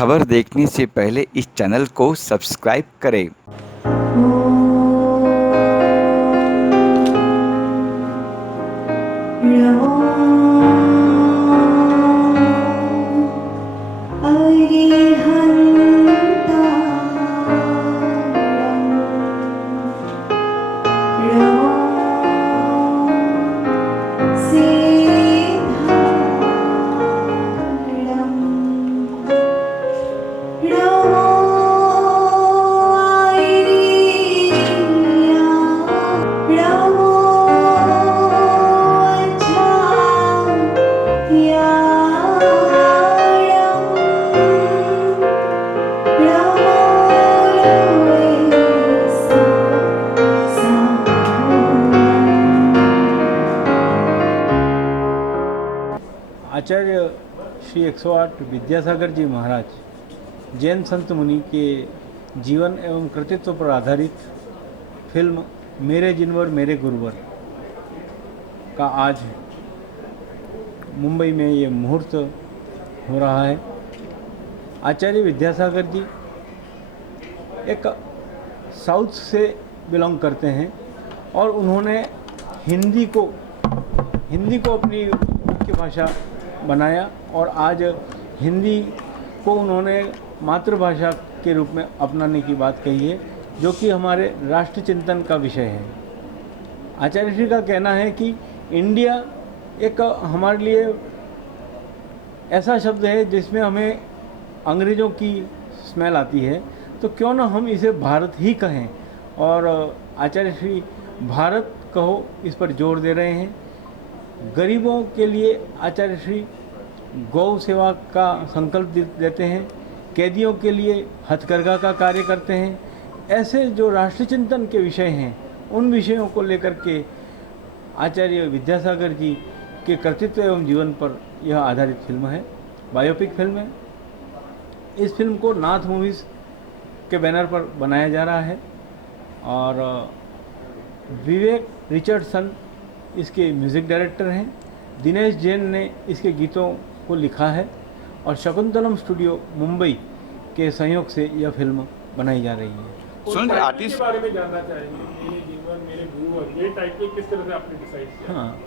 खबर देखने से पहले इस चैनल को सब्सक्राइब करें। आचार्य श्री 108 विद्यासागर जी महाराज जैन संत मुनि के जीवन एवं कृतित्व पर आधारित फिल्म मेरे जिनवर मेरे गुरुवर का आज मुंबई में ये मुहूर्त हो रहा है। आचार्य विद्यासागर जी एक साउथ से बिलोंग करते हैं और उन्होंने हिंदी को अपनी मुख्य भाषा बनाया और आज हिंदी को उन्होंने मातृभाषा के रूप में अपनाने की बात कही है, जो कि हमारे राष्ट्र चिंतन का विषय है। आचार्य श्री का कहना है कि इंडिया एक हमारे लिए ऐसा शब्द है जिसमें हमें अंग्रेज़ों की स्मेल आती है, तो क्यों ना हम इसे भारत ही कहें। और आचार्य श्री भारत कहो इस पर जोर दे रहे हैं। गरीबों के लिए आचार्य श्री गौ सेवा का संकल्प देते हैं, कैदियों के लिए हथकरघा का कार्य करते हैं। ऐसे जो राष्ट्र चिंतन के विषय हैं उन विषयों को लेकर के आचार्य विद्यासागर जी के कृतित्व एवं जीवन पर यह आधारित फिल्म है, बायोपिक फिल्म है। इस फिल्म को नाथ मूवीज़ के बैनर पर बनाया जा रहा है और विवेक रिचर्डसन इसके म्यूज़िक डायरेक्टर हैं। दिनेश जैन ने इसके गीतों को लिखा है और शकुंतलम स्टूडियो मुंबई के सहयोग से यह फिल्म बनाई जा रही है। सुन आर्टिस्ट के बारे में जानना चाहेंगे, मेरे जीवन मेरे गुरुवर, ये टाइटल किस तरह से आपने डिसाइड किया? हाँ,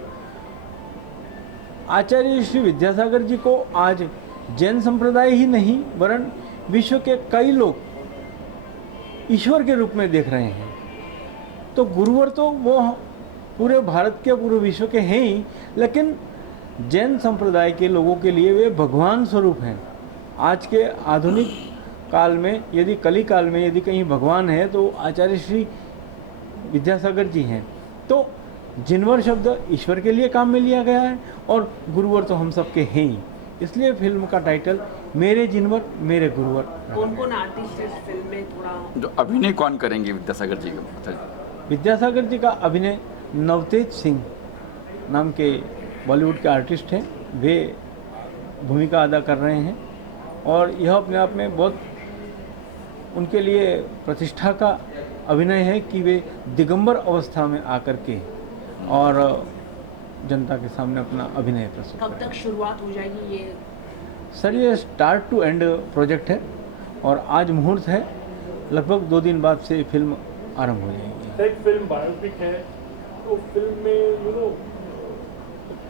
आचार्य श्री विद्यासागर जी को आज जैन संप्रदाय ही नहीं वरन विश्व के कई लोग ईश्वर के रूप में देख रहे हैं। तो गुरुवर तो वो पूरे भारत के पूरे विश्व के हैं ही, लेकिन जैन संप्रदाय के लोगों के लिए वे भगवान स्वरूप हैं। आज के आधुनिक काल में यदि कली काल में यदि कहीं भगवान है तो आचार्य श्री विद्यासागर जी हैं। तो जिनवर शब्द ईश्वर के लिए काम में लिया गया है और गुरुवर तो हम सबके हैं ही, इसलिए फिल्म का टाइटल मेरे जिनवर मेरे गुरुवर। कौन कौन आर्टिस्ट इस फिल्म में थोड़ा जो अभिनय कौन करेंगे विद्यासागर जी का? विद्यासागर जी का अभिनय नवतेज सिंह नाम के बॉलीवुड के आर्टिस्ट हैं, वे भूमिका अदा कर रहे हैं और यह अपने आप में बहुत उनके लिए प्रतिष्ठा का अभिनय है कि वे दिगंबर अवस्था में आकर के और जनता के सामने अपना अभिनय प्रस्तुत कब तक शुरुआत हो जाएगी ये? सर ये स्टार्ट टू एंड प्रोजेक्ट है और आज मुहूर्त है, लगभग 2 दिन बाद से फिल्म आरंभ हो जाएगी। एक फिल्म बायोपिक है तो फिल्म में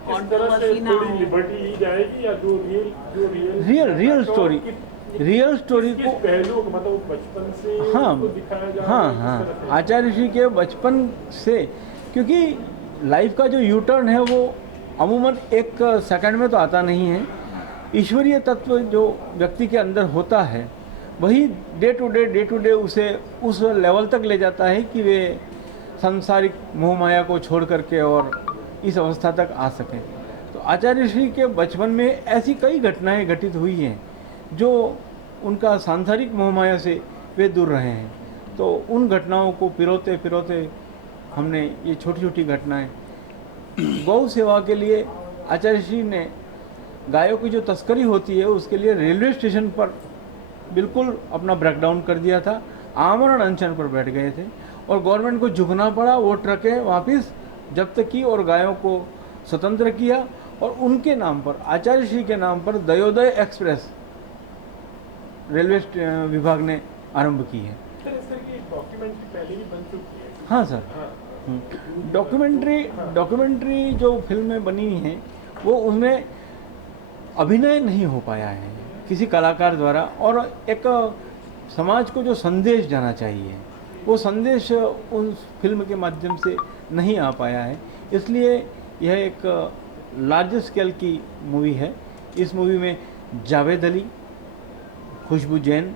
इस तरह से थोड़ी लिबर्टी ली जाएगी या जो रियल स्टोरी को पहलू मतलब बचपन से हाँ दिखाया जा हाँ आचार्य श्री के बचपन से, क्योंकि लाइफ का जो यू टर्न है वो अमूमन 1 सेकंड में तो आता नहीं है। ईश्वरीय तत्व जो व्यक्ति के अंदर होता है वही डे टू डे उसे उस लेवल तक ले जाता है कि वे सांसारिक मोह माया को छोड़ करके और इस अवस्था तक आ सकें। तो आचार्य श्री के बचपन में ऐसी कई घटनाएं घटित हुई हैं जो उनका सांसारिक मोह माया से वे दूर रहे हैं। तो उन घटनाओं को पिरोते हमने ये छोटी छोटी घटनाएं गौ सेवा के लिए आचार्य श्री ने गायों की जो तस्करी होती है उसके लिए रेलवे स्टेशन पर बिल्कुल अपना ब्रेकडाउन कर दिया था, आमरण अनशन पर बैठ गए थे और गवर्नमेंट को झुकना पड़ा। वो ट्रकें वापस जब्त की और गायों को स्वतंत्र किया और उनके नाम पर आचार्य श्री के नाम पर दयोदय एक्सप्रेस रेलवे विभाग ने आरंभ की है। सर इस तरह की डॉक्यूमेंट्री पहले भी बन चुकी है। हाँ सर। हाँ डॉक्यूमेंट्री जो फिल्में बनी हैं वो उनमें अभिनय नहीं हो पाया है किसी कलाकार द्वारा, और एक समाज को जो संदेश जाना चाहिए वो संदेश उस फिल्म के माध्यम से नहीं आ पाया है। इसलिए यह एक लार्ज स्केल की मूवी है। इस मूवी में जावेद अली, खुशबू जैन,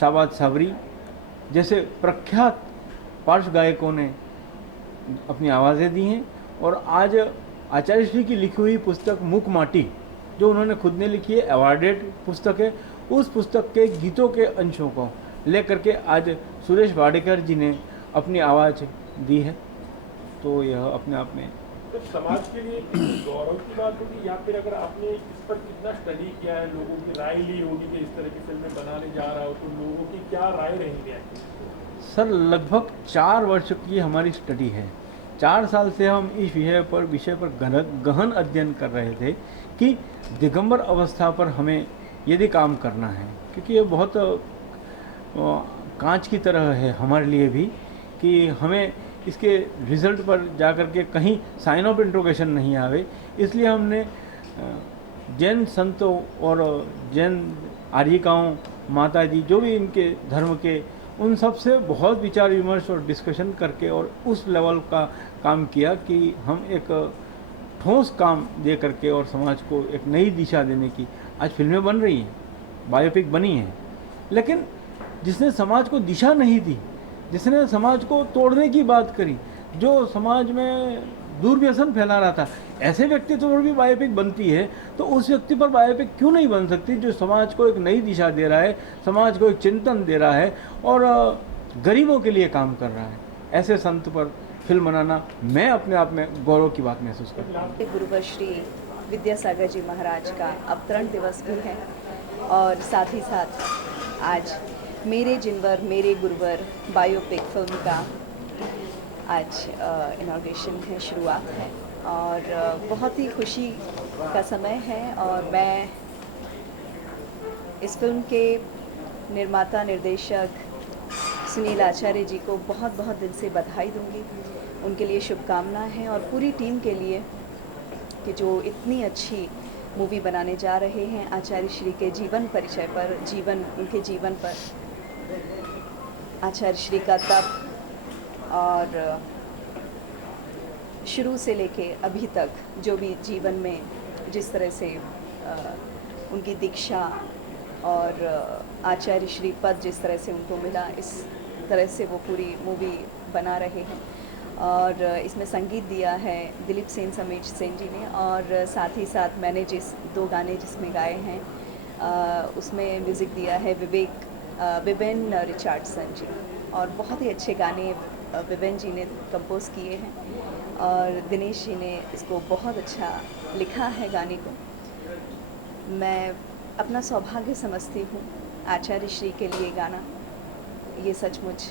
शाबाद साबरी जैसे प्रख्यात पार्श्व गायकों ने अपनी आवाज़ें दी हैं। और आज आचार्य श्री की लिखी हुई पुस्तक मूक माटी, जो उन्होंने खुद ने लिखी है, अवार्डेड पुस्तक है, उस पुस्तक के गीतों के अंशों को लेकर के आज सुरेश वाडेकर जी ने अपनी आवाज़ दी है। तो यह अपने आप में तो समाज के लिए गौरव की बात होगी, या फिर अगर आपने इस पर कितना स्टडी किया है, लोगों की राय ली होगी कि इस तरह की फिल्में बनाने जा रहा हो, तो लोगों की क्या राय रहेंगे? सर लगभग 4 वर्ष की हमारी स्टडी है। 4 साल से हम इस विषय पर गहन अध्ययन कर रहे थे कि दिगंबर अवस्था पर हमें यदि काम करना है, क्योंकि ये बहुत कांच की तरह है हमारे लिए भी, कि हमें इसके रिज़ल्ट पर जा कर के कहीं साइन ऑफ इंट्रोगेशन नहीं आवे। इसलिए हमने जैन संतों और जैन आर्यिकाओं, माता जी, जो भी इनके धर्म के, उन सब से बहुत विचार विमर्श और डिस्कशन करके और उस लेवल का काम किया कि हम एक ठोस काम दे करके और समाज को एक नई दिशा देने की आज फिल्में बन रही हैं, बायोपिक बनी हैं, लेकिन जिसने समाज को दिशा नहीं दी, जिसने समाज को तोड़ने की बात करी, जो समाज में दुर्व्यसन फैला रहा था, ऐसे व्यक्तित्व पर भी बायोपिक बनती है, तो उस व्यक्ति पर बायोपिक क्यों नहीं बन सकती जो समाज को एक नई दिशा दे रहा है, समाज को एक चिंतन दे रहा है और गरीबों के लिए काम कर रहा है। ऐसे संत पर फिल्म बनाना मैं अपने आप में गौरव की बात महसूस करता हूँ। गुरुवर श्री विद्यासागर जी महाराज का अवतरण दिवस भी है, और साथ ही साथ आज मेरे जिनवर मेरे गुरुवर बायोपिक फिल्म का आज इनॉग्रेशन है, शुरुआत है, और बहुत ही खुशी का समय है। और मैं इस फिल्म के निर्माता निर्देशक सुनील आचार्य जी को बहुत बहुत दिल से बधाई दूंगी, उनके लिए शुभकामनाएं हैं, और पूरी टीम के लिए कि जो इतनी अच्छी मूवी बनाने जा रहे हैं आचार्य श्री के जीवन परिचय पर, उनके जीवन पर, आचार्य श्री का तप और शुरू से लेके अभी तक जो भी जीवन में जिस तरह से उनकी दीक्षा और आचार्य श्री पद जिस तरह से उनको मिला, इस तरह से वो पूरी मूवी बना रहे हैं। और इसमें संगीत दिया है दिलीप सेन समीर सेन जी ने, और साथ ही साथ मैंने जिस 2 गाने जिसमें गाए हैं उसमें म्यूज़िक दिया है विवेन रिचर्डसन जी, और बहुत ही अच्छे गाने विवेन जी ने कंपोज किए हैं, और दिनेश जी ने इसको बहुत अच्छा लिखा है गाने को। मैं अपना सौभाग्य समझती हूँ आचार्य श्री के लिए गाना, ये सचमुच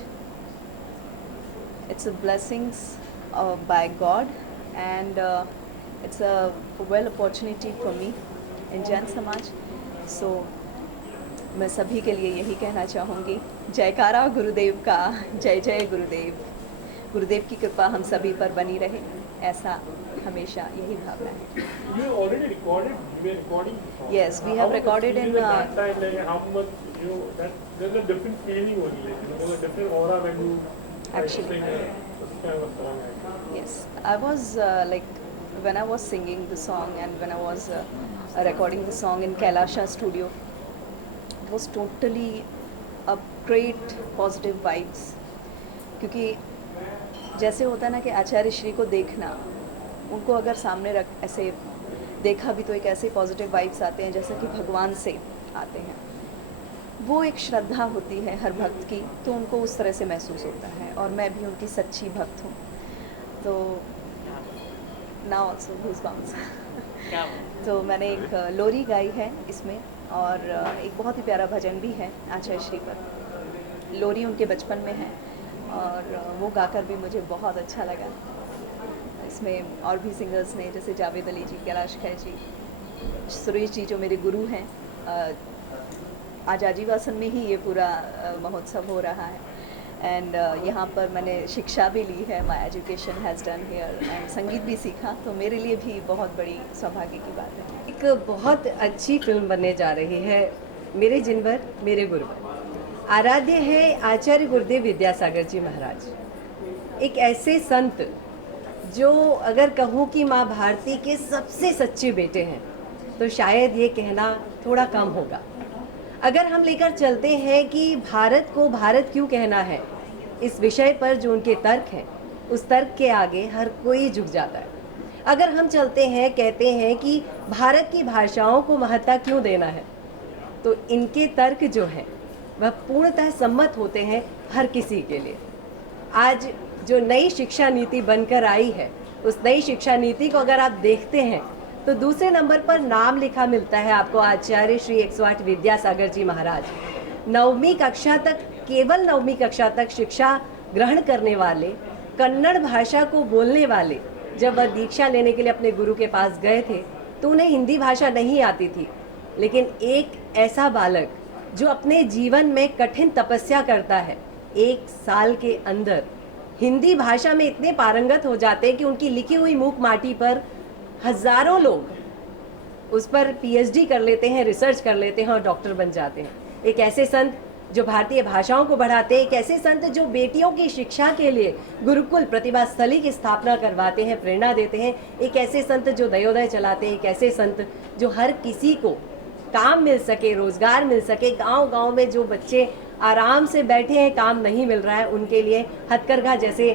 it's a blessings by God, and it's a well opportunity for me in Jain Samaj. So मैं सभी के लिए यही कहना चाहूँगी, जयकारा गुरुदेव का, जय जय गुरुदेव। गुरुदेव की कृपा हम सभी पर बनी रहे, ऐसा हमेशा यही भावना है। You already recorded, you were recording the song. Yes, we have recorded in that time, like, how much, that there's a different feeling only, like, there's a different aura when you Actually. sing this kind of song. Yes, I was like when I was singing the song and when I was recording the song in Kailasha studio, it was totally a great positive vibes, क्योंकि जैसे होता है ना कि आचार्य श्री को देखना, उनको अगर सामने रख ऐसे देखा भी तो एक ऐसे पॉजिटिव वाइब्स आते हैं जैसे कि भगवान से आते हैं। वो एक श्रद्धा होती है हर भक्त की, तो उनको उस तरह से महसूस होता है, और मैं भी उनकी सच्ची भक्त हूँ। तो नाउ ऑल्सो गूज़बम्प्स। तो मैंने एक लोरी गाई है इसमें, और एक बहुत ही प्यारा भजन भी है आचार्य श्री पर। लोरी उनके बचपन में है, और वो गाकर भी मुझे बहुत अच्छा लगा। इसमें और भी सिंगर्स ने, जैसे जावेद अली जी, कैलाश खैर जी, सुरेश जी जो मेरे गुरु हैं, आज आजीवासन में ही ये पूरा महोत्सव हो रहा है। एंड यहाँ पर मैंने शिक्षा भी ली है, my education has done here, and संगीत भी सीखा, तो मेरे लिए भी बहुत बड़ी सौभाग्य की बात है। एक बहुत अच्छी फिल्म बनने जा रही है, मेरे जिनवर मेरे गुरुवर। आराध्य है आचार्य गुरुदेव विद्यासागर जी महाराज, एक ऐसे संत जो अगर कहूँ कि माँ भारती के सबसे सच्चे बेटे हैं तो शायद ये कहना थोड़ा कम होगा। अगर हम लेकर चलते हैं कि भारत को भारत क्यों कहना है, इस विषय पर जो उनके तर्क हैं, उस तर्क के आगे हर कोई झुक जाता है। अगर हम चलते हैं, कहते हैं कि भारत की भाषाओं को महत्ता क्यों देना है, तो इनके तर्क जो हैं वह पूर्णतः सम्मत होते हैं हर किसी के लिए। आज जो नई शिक्षा नीति बनकर आई है, उस नई शिक्षा नीति को अगर आप देखते हैं तो दूसरे नंबर पर नाम लिखा मिलता है आपको आचार्य श्री 108 विद्यासागर जी महाराज। 9वीं कक्षा तक, केवल 9वीं कक्षा तक शिक्षा ग्रहण करने वाले, कन्नड़ भाषा को बोलने वाले, जब वह दीक्षा लेने के लिए अपने गुरु के पास गए थे तो उन्हें हिंदी भाषा नहीं आती थी, लेकिन एक ऐसा बालक जो अपने जीवन में कठिन तपस्या करता है, 1 साल के अंदर हिंदी भाषा में इतने पारंगत हो जाते हैं कि उनकी लिखी हुई मूक माटी पर हजारों लोग उस पर पीएचडी कर लेते हैं, रिसर्च कर लेते हैं और डॉक्टर बन जाते हैं। एक ऐसे संत जो भारतीय भाषाओं को बढ़ाते हैं, एक ऐसे संत जो बेटियों की शिक्षा के लिए गुरुकुल प्रतिभा स्थली की स्थापना करवाते हैं, प्रेरणा देते हैं। एक ऐसे संत जो दयोदय चलाते हैं, एक ऐसे संत जो हर किसी को काम मिल सके, रोजगार मिल सके। गांव-गांव में जो बच्चे आराम से बैठे हैं, काम नहीं मिल रहा है, उनके लिए हथकरघा जैसे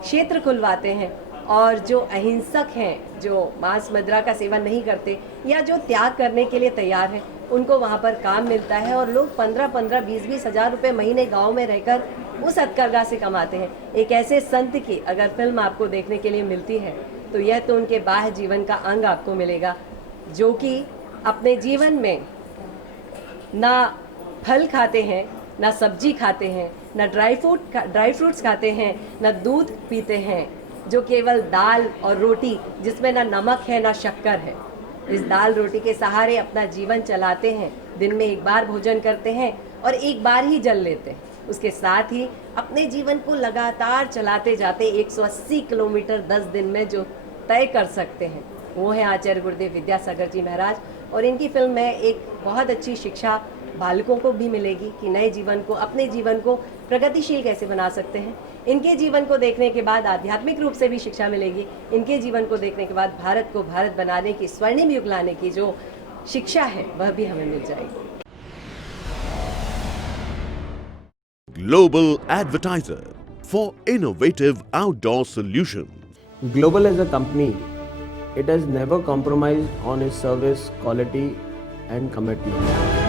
क्षेत्र खुलवाते हैं। और जो अहिंसक हैं, जो मांस मदिरा का सेवन नहीं करते या जो त्याग करने के लिए तैयार हैं, उनको वहाँ पर काम मिलता है और लोग 15-15, 20-20 हज़ार रुपये महीने गांव में रहकर उस हथकरघा से कमाते हैं। एक ऐसे संत की अगर फिल्म आपको देखने के लिए मिलती है तो यह तो उनके बाह्य जीवन का अंग आपको मिलेगा, जो कि अपने जीवन में ना फल खाते हैं, ना सब्जी खाते हैं, ना ड्राई फ्रूट्स खाते हैं, ना दूध पीते हैं, जो केवल दाल और रोटी जिसमें ना नमक है ना शक्कर है, इस दाल रोटी के सहारे अपना जीवन चलाते हैं। दिन में एक बार भोजन करते हैं और एक बार ही जल लेते हैं। उसके साथ ही अपने जीवन को लगातार चलाते जाते 180 किलोमीटर 10 दिन में जो तय कर सकते हैं, वो है आचार्य गुरुदेव विद्यासागर जी महाराज। और इनकी फिल्म में एक बहुत अच्छी शिक्षा बालकों को भी मिलेगी कि नए जीवन को, अपने जीवन को प्रगतिशील कैसे बना सकते हैं। इनके जीवन को देखने के बाद आध्यात्मिक रूप से भी शिक्षा मिलेगी। इनके जीवन को देखने के बाद भारत को भारत बनाने की, स्वर्णिम युग लाने की जो शिक्षा है वह भी हमें मिल जाएगी। Global advertiser for innovative outdoor solutions. Global as a company, it has never compromised on its service quality and commitment.